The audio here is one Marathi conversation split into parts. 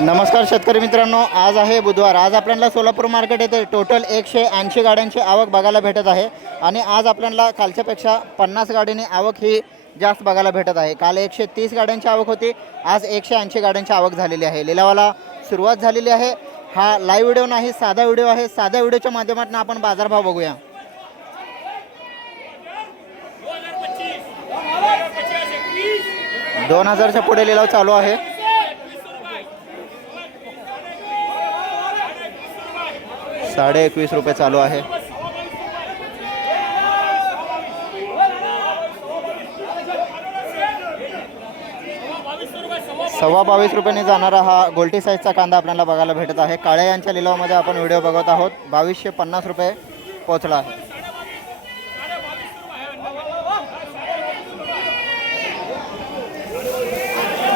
नमस्कार शेतकरी मित्रांनो, आज आहे बुधवार. आज आपल्याला सोलापूर मार्केट येथे टोटल 180 गाड्यांची आवक बघायला भेटत आहे. आणि आज आपल्याला कालच्यापेक्षा 50 गाड्यांनी आवक ही जास्त बघायला भेटत आहे. काल 130 गाड्यांची आवक होती, आज 180 गाड्यांची आवक झालेली आहे. लिलावाला सुरुवात झालेली आहे. हा लाईव्ह व्हिडिओ नाही, साधा व्हिडिओ आहे. साध्या व्हिडिओच्या माध्यमातून आपण बाजारभाव बघूया. 2000च्या पुढे लिलाव चालू आहे. 21.5 रुपये चालू आहे. ₹22.25 रुपयांनी जाणारा हा गोल्टी साईजचा कांदा आपल्याला बघायला भेटत आहे. काळे यांच्या लिलावामध्ये आपण व्हिडिओ बघत आहोत. 2250 रुपये पोहोचला आहे.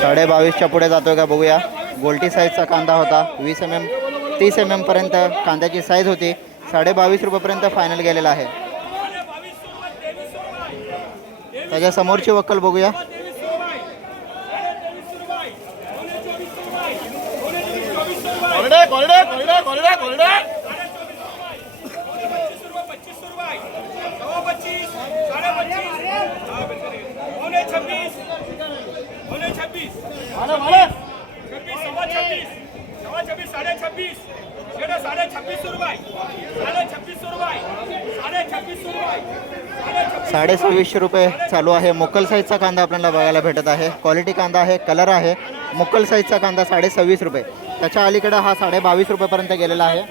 $22.5च्या पुढे जातोय का बघूया. गोल्टी साईजचा कांदा होता. 20 mm 30 mm पर्यंत कांद्याची साईज होती. $22.5 रुपयेपर्यंत फायनल गेलेला आहे. त्याच्या समोरची वक्कल बघूया. ₹26.5 रुपये चालू आहे. मुक्कल साईजचा कांदा आपल्याला बघायला भेटत आहे. क्वालिटी कांदा आहे, कलर आहे. मुक्कल साईजचा कांदा ₹26.5 रुपये. त्याच्या अलीकडे हा ₹22.5 रुपयेपर्यंत गेलेला आहे.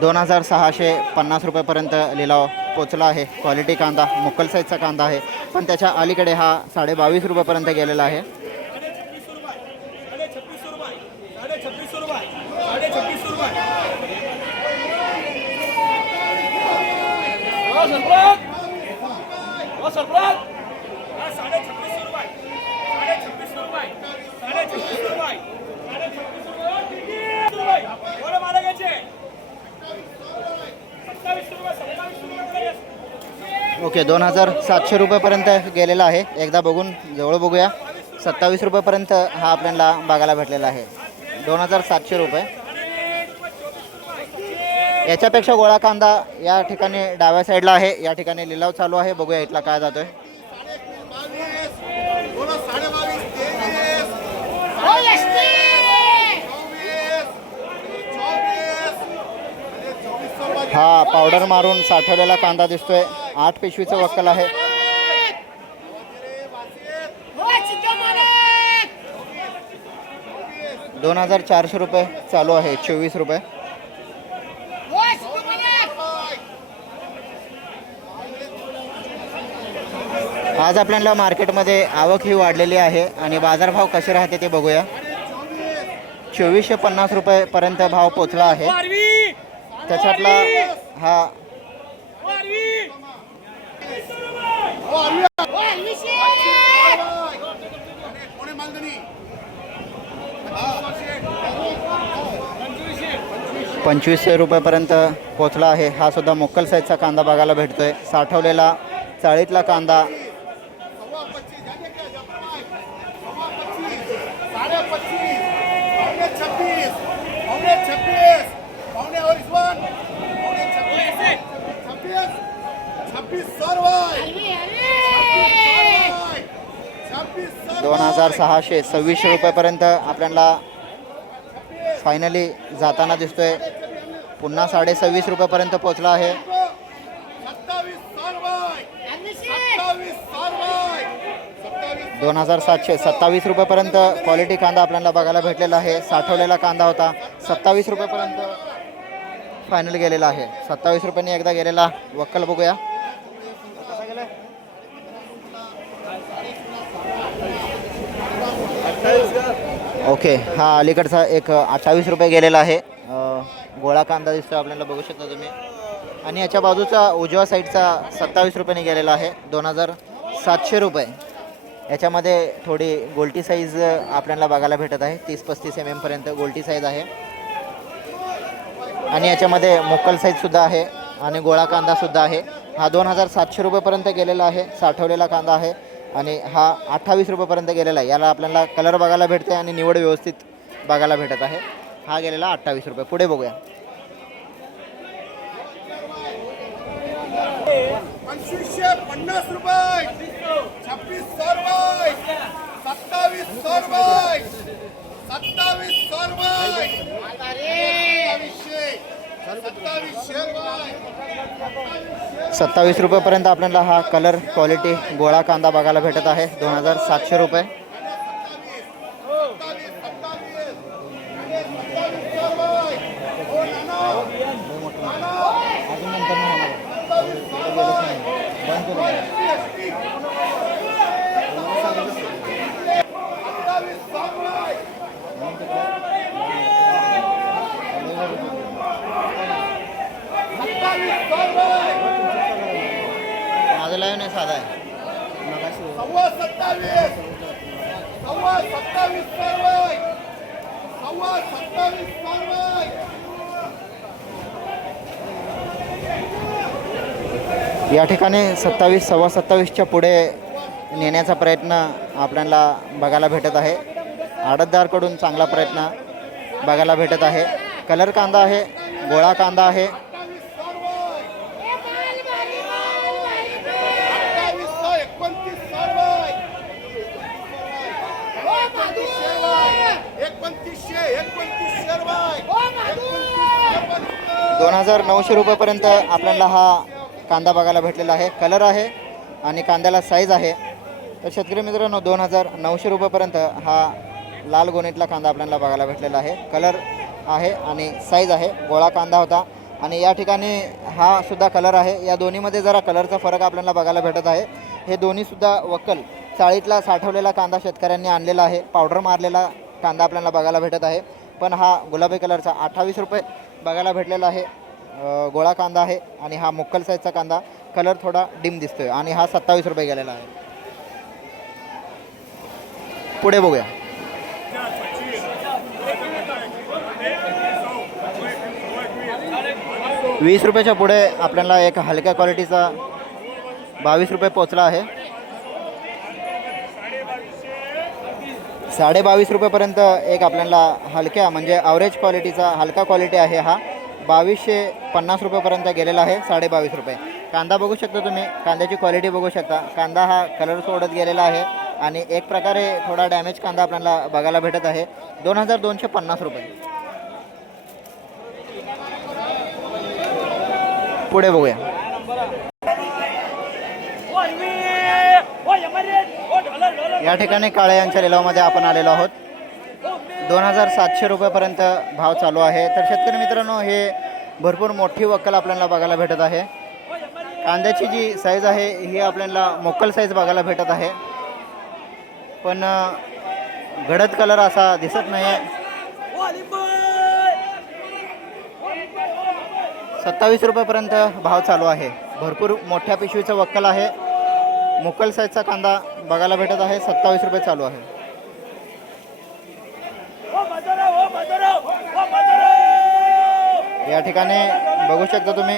$2,650 रुपयेपर्यंत लिलाव पोचला आहे. क्वालिटी कांदा, मुक्कल साईजचा कांदा आहे. पण त्याच्या अलीकडे हा ₹22.5 रुपयेपर्यंत गेलेला आहे. ओके, 2,700 रुपयेपर्यंत गेलेला आहे. एकदा बघून जवळ बघूया. ₹27 रुपयेपर्यंत हा आपल्याला बघायला भेटलेला आहे. 2,700 रुपये. याच्यापेक्षा गोळा कांदा या ठिकाणी डाव्या साईडला आहे. या ठिकाणी लिलाव चालू आहे. बघूया इथला काय जातोय. हा पावडर मारून साठवलेला कांदा दिसतोय. 8 पिशवीचं वक्कल आहे. ₹2,400 रुपये चालू आहे. 24 रुपये. आज आपल्याला मार्केटमध्ये आवक ही वाढलेली आहे आणि बाजारभाव कसे राहते ते बघूया. 2450 रुपयेपर्यंत भाव पोचला आहे. त्याच्यातला हा ₹2500 रुपयेपर्यंत पोचला आहे. हा सुद्धा मुक्कल साईजचा कांदा बघायला भेटतोय. साठवलेला चाळीतला कांदा ₹2,626 रुपयेपर्यंत आपल्याला फायनली जाताना दिसतोय. पुन्हा ₹26.5 रुपयेपर्यंत पोचला आहे. ₹2,727 रुपयेपर्यंत क्वालिटी कांदा आपल्याला बघायला भेटलेला आहे. साठवलेला कांदा होता. ₹27 रुपयेपर्यंत फायनल गेलेला आहे. ₹27 रुपयांनी एकदा गेलेला वक्कल बघूया. ओके, हा अलीकडचा एक 28 रुपये गेलेला आहे. गोळा कांदा दिसतो आपल्याला, बघू शकता तुम्ही. आणि याच्या बाजूचा उजव्या साईडचा 27 रुपयांनी गेलेला आहे. 2,700 रुपये. याच्यामध्ये थोडी गोल्टी साईज आपल्याला बघायला भेटत आहे. 30-35 mm पर्यंत गोल्टी साईज आहे. आणि याच्यामध्ये मोकल साईजसुद्धा आहे आणि गोळा कांदासुद्धा आहे. हा 2700 रुपयेपर्यंत गेलेला आहे, साठवलेला कांदा आहे. आणि हा 28 रुपयेपर्यंत गेलेला आहे. याला आपल्याला कलर बघायला भेटते आणि निवड व्यवस्थित बघायला भेटत आहे. हा गेलेला 28 रुपये. पुढे बघूया. 2550 रुपये, 2600 रुपये, 2700 रुपये, 2700 रुपये, 27 रुपयेपर्यंत आपल्याला हा कलर क्वालिटी गोळा कांदा बघायला भेटत आहे. 2700 रुपये. माझं लाईव्ह नाही, साधा आहे. सव्वा 27 रुपये, सव्वा 27 रुपये. या ठिकाणी 27 सव्वा 27च्या पुढे नेण्याचा प्रयत्न आपल्याला बघायला भेटत आहे. आडतदारकडून चांगला प्रयत्न बघायला भेटत आहे. कलर कांदा आहे, गोळा कांदा आहे. 2900 रुपयेपर्यंत आपल्याला हा कांदा बघायला भेटलेला आहे. कलर आहे आणि कांद्याला साईज आहे. तर शेतकरी मित्रांनो, 2900 रुपयेपर्यंत हा लाल गोणीतला कांदा आपल्याला बघायला भेटलेला आहे. कलर आहे आणि साईज आहे. गोळा कांदा होता आणि या ठिकाणी हा सुद्धा कलर आहे. या दोन्हीमध्ये जरा कलरचा फरक आपल्याला बघायला भेटत आहे. हे दोन्हीसुद्धा वक्कल चाळीतला साठवलेला कांदा शेतकऱ्यांनी आणलेला आहे. पावडर मारलेला कांदा आपल्याला बघायला भेटत आहे. पण हा गुलाबी कलरचा 28 रुपये बघायला भेटलेला आहे. गोळा कांदा आहे आणि हा मुक्कल साईजचा कांदा. कलर थोडा डिम दिसतोय आणि हा 27 रुपये गेलेला आहे. पुढे बघूया. ₹20 पुढे आपल्याला एक हलक्या क्वालिटीचा 22 रुपये पोचला आहे. 22.5 रुपयेपर्यंत एक आपल्याला हलक्या म्हणजे ॲव्हरेज क्वालिटीचा हलका क्वालिटी आहे. हा 2250 रुपयेपर्यंत गेलेला आहे. 22.5 रुपये. कांदा बघू शकता तुम्ही, कांद्याची क्वालिटी बघू शकता. कांदा हा कलर सोडत गेलेला आहे आणि एक प्रकारे थोडा डॅमेज कांदा आपल्याला बघायला भेटत आहे. 2250 रुपये. पुढे बघूया. या ठिकाणी काळे यांच्या लिलावामध्ये आपण आलेलो आहोत. 2700 रुपयेपर्यंत भाव चालू आहे. तर शेतकरी मित्रांनो, हे भरपूर मोठी वक्कल आपल्याला बघायला भेटत आहे. कांद्याची जी साईज आहे ही आपल्याला मोकल साईज बघायला भेटत आहे, पण गडद कलर असा दिसत नाही आहे. 27 रुपयेपर्यंत भाव चालू आहे. भरपूर मोठ्या पिशवीचं वक्कल आहे. मोकल साईजचा कांदा बघायला भेटत आहे. 27 रुपये चालू आहे. या ठिकाणी बघू शकता तुम्ही,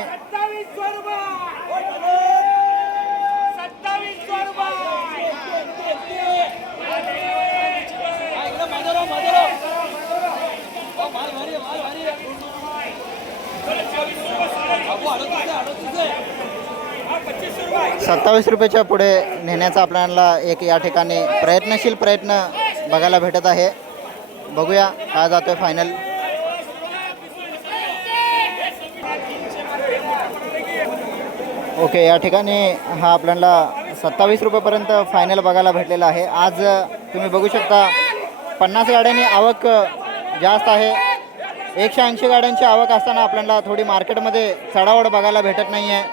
₹27 पुढे नेण्याचा आपल्याला एक या ठिकाणी प्रयत्नशील प्रयत्न बघायला भेटत आहे. बघूया काय जातोय फायनल. ओके, या ठिकाणी हा आपल्याला 27 रुपयेपर्यंत फायनल बघायला भेटलेला आहे. आज तुम्ही बघू शकता 50 गाड्यांनी आवक जास्त आहे. 180 गाड्यांची आवक असताना आपल्याला थोडी मार्केटमध्ये चढावड बघायला भेटत नाही आहे.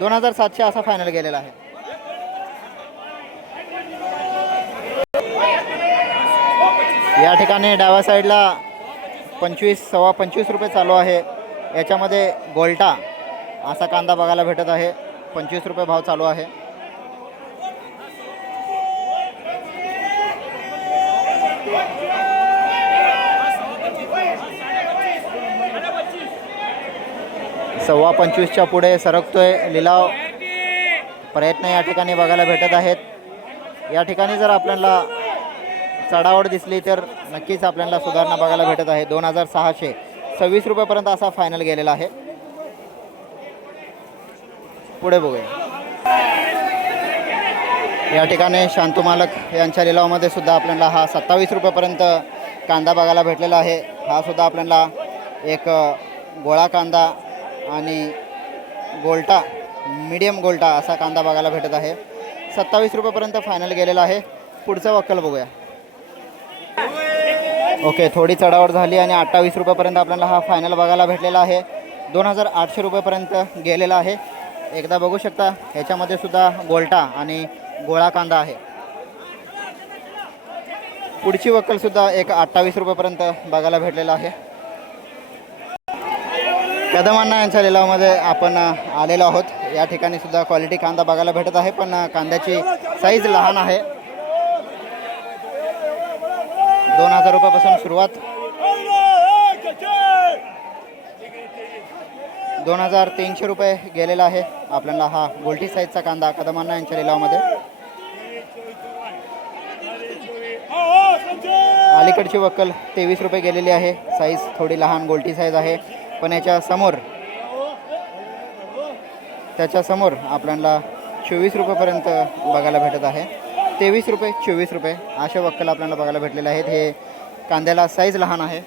2700 असा फायनल गेलेला आहे. या ठिकाणी डाव्या साईडला 25 सव्वा 25 रुपये चालू आहे. याच्यामध्ये गोल्टा असा कांदा बघायला भेटत आहे. 25 रुपये भाव चालू आहे. 25.25च्या पुढे सरकतोय लिलाव. प्रयत्न या ठिकाणी बघायला भेटत आहेत. या ठिकाणी जर आपल्याला चढाओढ दिसली तर नक्कीच आपल्याला सुधारणा बघायला भेटत आहे. 2626 रुपयेपर्यंत असा फायनल गेलेला आहे. पुढे बघूया. या ठिकाणी शांतू मालक यांच्या लिलावामध्ये सुद्धा आपल्याला हा 27 रुपयेपर्यंत कांदा बघायला भेटलेला आहे. हा सुद्धा आपल्याला एक गोळा कांदा आणि गोल्टा मीडियम गोल्टा असा कांदा बघायला भेटत आहे. 27 रुपयेपर्यंत फायनल गेलेला आहे. पुढचं वक्कल बघूया. ओके, थोडी चढाओढ झाली आणि 28 रुपयेपर्यंत आपल्याला हा फायनल बघायला भेटलेला आहे. 2800 रुपयेपर्यंत गेलेला आहे. एकदा बघू शकता ह्याच्यामध्ये सुद्धा गोल्टा आणि गोळा कांदा आहे. पुढची वक्कलसुद्धा एक 28 रुपयेपर्यंत बघायला भेटलेला आहे. कदम अण्णा यांच्या लिलावामध्ये आपण आलेलो आहोत. या ठिकाणी सुद्धा क्वालिटी कांदा बघायला भेटत आहे, पण कांद्याची साईज लहान आहे. 2000 रुपयापासून सुरुवात. 2300 रुपये गेलेला आहे आपल्याला हा गोल्टी साईजचा कांदा कदम अण्णा यांच्या लिलावामध्ये. अलीकडची वक्कल 23 रुपये गेलेली आहे. साईज थोडी लहान गोल्टी साईज आहे, पण याच्या समोर आपल्याला 24 रुपयेपर्यंत बघायला भेटत आहे. 23 रुपये 24 रुपये असे वक्कल आपल्याला बघायला भेटलेले आहेत. हे कांद्याला साईज लहान आहे.